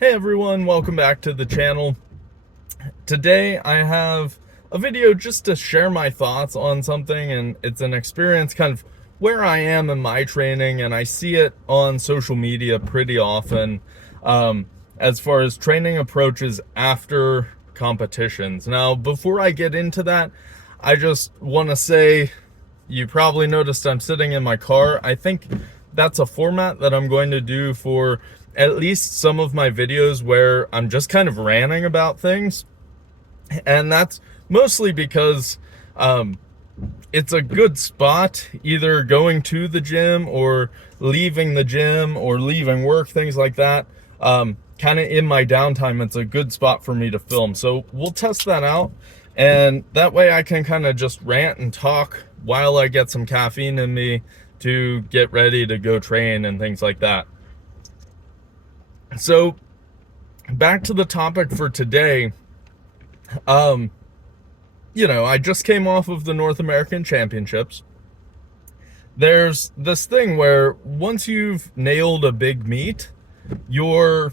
Hey everyone, welcome back to the channel. Today I have a video just to share my thoughts on something, and it's an experience kind of where I am in my training, and I see it on social media pretty often as far as training approaches after competitions. Now, before I get into that, I just want to say you probably noticed I'm sitting in my car. I think that's a format that I'm going to do for at least some of my videos where I'm just kind of ranting about things. And that's mostly because it's a good spot, either going to the gym or leaving the gym or leaving work, things like that. Kind of in my downtime, it's a good spot for me to film. So we'll test that out. And that way I can kind of just rant and talk while I get some caffeine in me to get ready to go train and things like that. So back to the topic for today. I just came off of the North American Championships. There's this thing where once you've nailed a big meet, your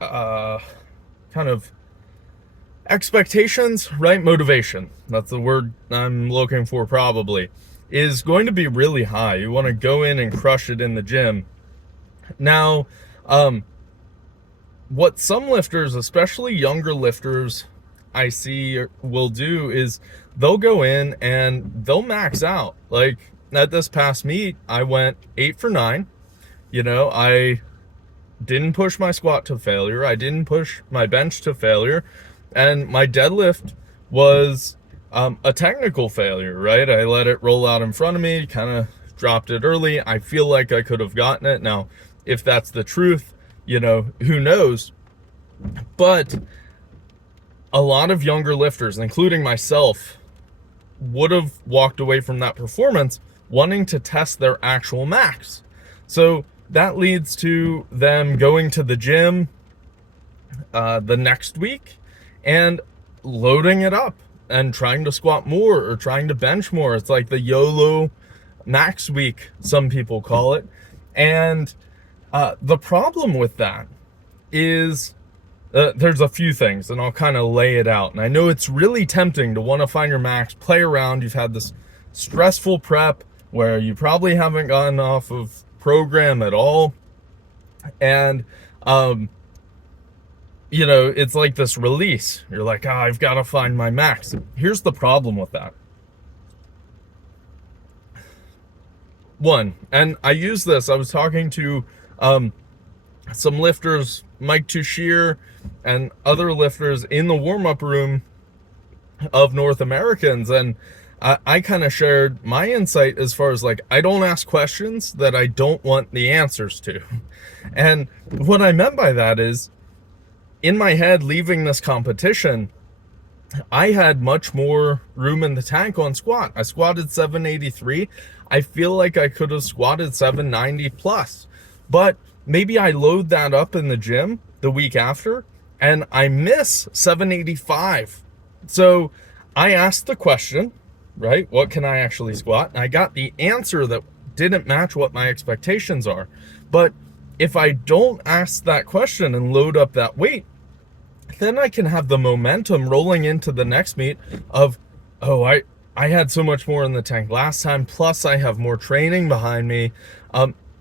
kind of expectations, right? Motivation, that's the word I'm looking for, probably, is going to be really high. You want to go in and crush it in the gym. Now, what some lifters, especially younger lifters, I see will do is they'll go in and they'll max out. Like at this past meet, I went 8 for 9. I didn't push my squat to failure. I didn't push my bench to failure. And my deadlift was a technical failure, right? I let it roll out in front of me, kind of dropped it early. I feel like I could have gotten it. Now, if that's the truth, who knows? But a lot of younger lifters, including myself, would have walked away from that performance wanting to test their actual max. So that leads to them going to the gym the next week and loading it up and trying to squat more or trying to bench more. It's like the Yolo Max week, some people call it. And the problem with that is there's a few things, and I'll kind of lay it out. And I know it's really tempting to want to find your max, play around. You've had this stressful prep where you probably haven't gotten off of program at all. And, it's like this release. You're like, I've got to find my max. Here's the problem with that. One, and I use this, I was talking to some lifters, Mike Tushier and other lifters in the warm-up room of North Americans, and I kind of shared my insight as far as like, I don't ask questions that I don't want the answers to. And what I meant by that is, in my head, leaving this competition, I had much more room in the tank on squat. I squatted 783. I feel like I could have squatted 790 plus, but maybe I load that up in the gym the week after and I miss 785. So I asked the question, right? What can I actually squat? And I got the answer that didn't match what my expectations are. But if I don't ask that question and load up that weight, then I can have the momentum rolling into the next meet of, I had so much more in the tank last time, plus I have more training behind me.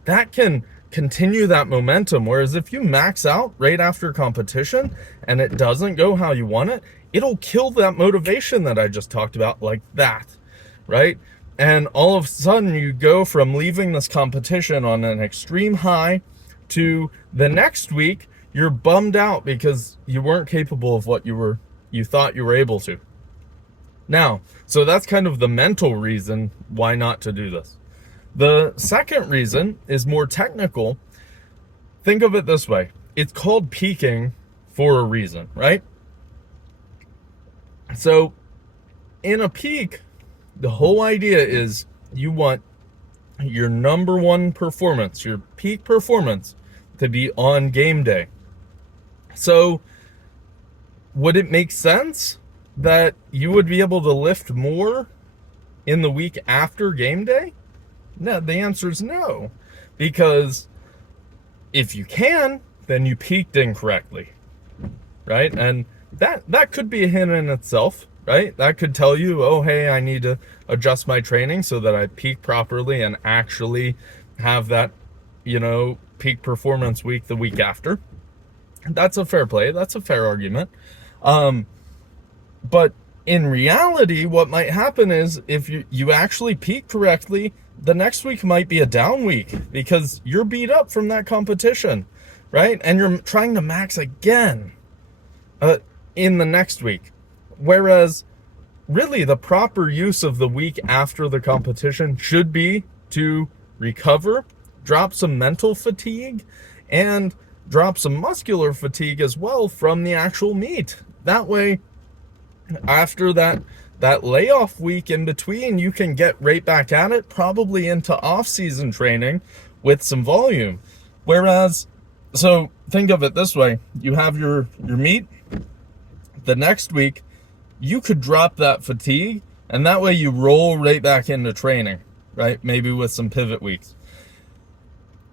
That can continue that momentum. Whereas if you max out right after competition and it doesn't go how you want it, it'll kill that motivation that I just talked about, like that, right? And all of a sudden you go from leaving this competition on an extreme high to the next week, you're bummed out because you weren't capable of what you thought you were able to. Now, so that's kind of the mental reason why not to do this. The second reason is more technical. Think of it this way. It's called peaking for a reason, right? So in a peak, the whole idea is you want your number one performance, your peak performance, to be on game day. So would it make sense that you would be able to lift more in the week after game day? No, the answer is no. Because if you can, then you peaked incorrectly, right? And that could be a hint in itself, right? That could tell you, oh, hey, I need to adjust my training so that I peak properly and actually have that, peak performance week the week after. That's a fair play. That's a fair argument. But in reality, what might happen is if you actually peak correctly, the next week might be a down week because you're beat up from that competition, right? And you're trying to max again in the next week. Whereas really the proper use of the week after the competition should be to recover, drop some mental fatigue, and drop some muscular fatigue as well from the actual meet. That way, after that layoff week in between, you can get right back at it, probably into off-season training with some volume. Whereas, so think of it this way, you have your meet, the next week, you could drop that fatigue, and that way you roll right back into training, right? Maybe with some pivot weeks.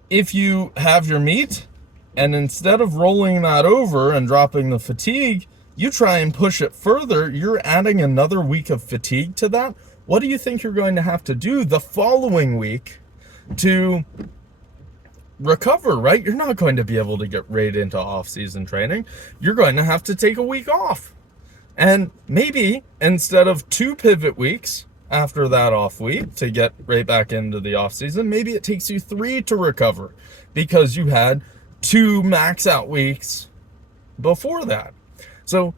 If you have your meet, and instead of rolling that over and dropping the fatigue, you try and push it further, you're adding another week of fatigue to that. What do you think you're going to have to do the following week to recover, right? You're not going to be able to get right into off-season training. You're going to have to take a week off. And maybe instead of 2 pivot weeks after that off week to get right back into the off-season, maybe it takes you 3 to recover because you had 2 max out weeks before that. So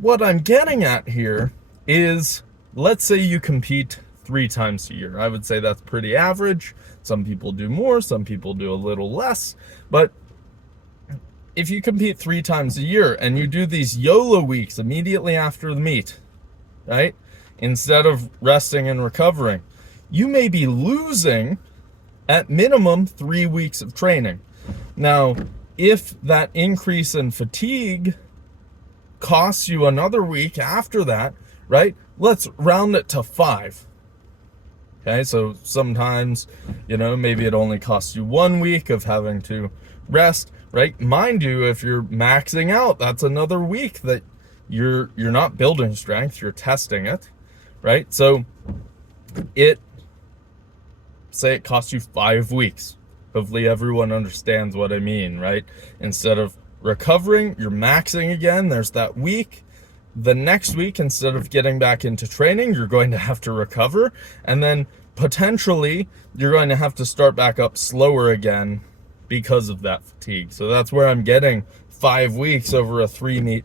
what I'm getting at here is, let's say you compete 3 times a year. I would say that's pretty average. Some people do more, some people do a little less. But if you compete 3 times a year and you do these YOLO weeks immediately after the meet, right? Instead of resting and recovering, you may be losing at minimum 3 weeks of training. Now, if that increase in fatigue costs you another week after that, right? Let's round it to 5. Okay, so sometimes, maybe it only costs you 1 week of having to rest, right? Mind you, if you're maxing out, that's another week that you're not building strength, you're testing it, right? So say it costs you 5 weeks. Hopefully everyone understands what I mean, right? Instead of recovering, you're maxing again, there's that week. The next week, instead of getting back into training, you're going to have to recover, and then potentially you're going to have to start back up slower again because of that fatigue. So that's where I'm getting 5 weeks over a 3 meet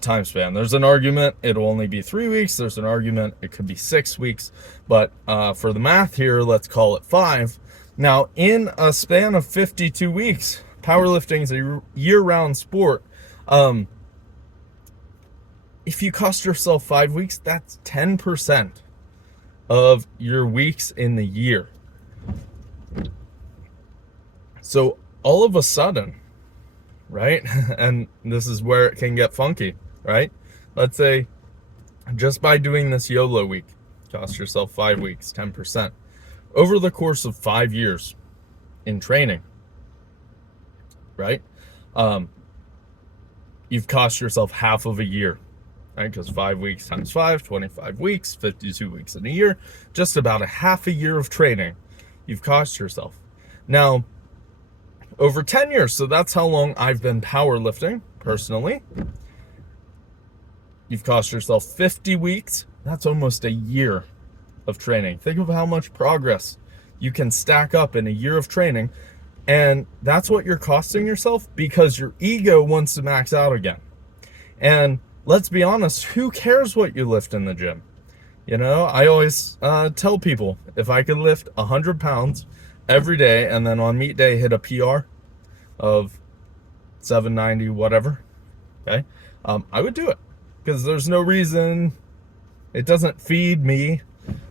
time span. There's an argument it'll only be 3 weeks. There's an argument it could be 6 weeks. But for the math here, let's call it 5. Now, in a span of 52 weeks, powerlifting is a year-round sport. If you cost yourself 5 weeks, that's 10% of your weeks in the year. So all of a sudden, right? And this is where it can get funky, right? Let's say just by doing this YOLO week, cost yourself 5 weeks, 10%. Over the course of 5 years in training, right? You've cost yourself half of a year, right? Because 5 weeks times 5, 25 weeks, 52 weeks in a year, just about a half a year of training you've cost yourself. Now, over 10 years, so that's how long I've been powerlifting personally. You've cost yourself 50 weeks. That's almost a year of training. Think of how much progress you can stack up in a year of training. And that's what you're costing yourself because your ego wants to max out again. And let's be honest, who cares what you lift in the gym? I always tell people, if I could lift 100 pounds every day and then on meet day hit a PR of 790, whatever, okay, I would do it because there's no reason, it doesn't feed me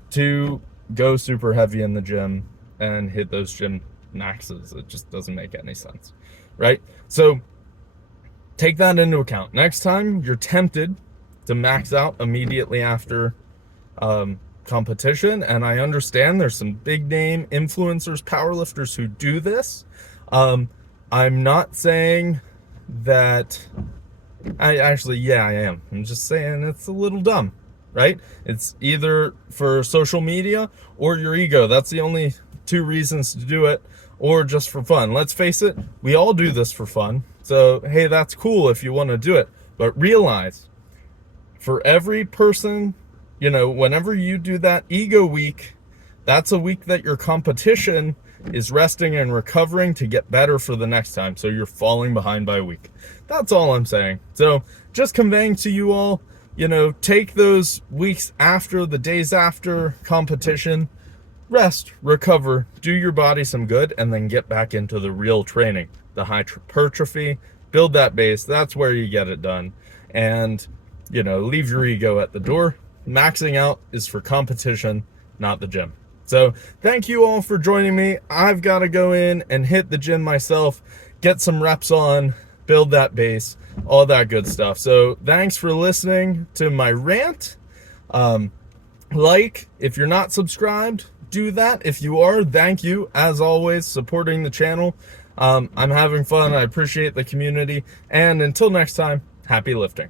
to go super heavy in the gym and hit those gym maxes. It just doesn't make any sense, right? So take that into account. Next time you're tempted to max out immediately after competition, and I understand there's some big name influencers, powerlifters who do this. I'm not saying that I am. I'm just saying it's a little dumb, right? It's either for social media or your ego. That's the only two reasons to do it, or just for fun. Let's face it, we all do this for fun. So, hey, that's cool if you want to do it. But realize, for every person, whenever you do that ego week, that's a week that your competition is resting and recovering to get better for the next time. So you're falling behind by a week. That's all I'm saying. So just conveying to you all, take those weeks after, the days after competition, rest, recover, do your body some good, and then get back into the real training, the hypertrophy, build that base. That's where you get it done. And, leave your ego at the door. Maxing out is for competition, not the gym. So thank you all for joining me. I've got to go in and hit the gym myself, get some reps on, build that base, all that good stuff. So thanks for listening to my rant. If you're not subscribed, do that. If you are, thank you, as always, supporting the channel. I'm having fun. I appreciate the community. And until next time, happy lifting.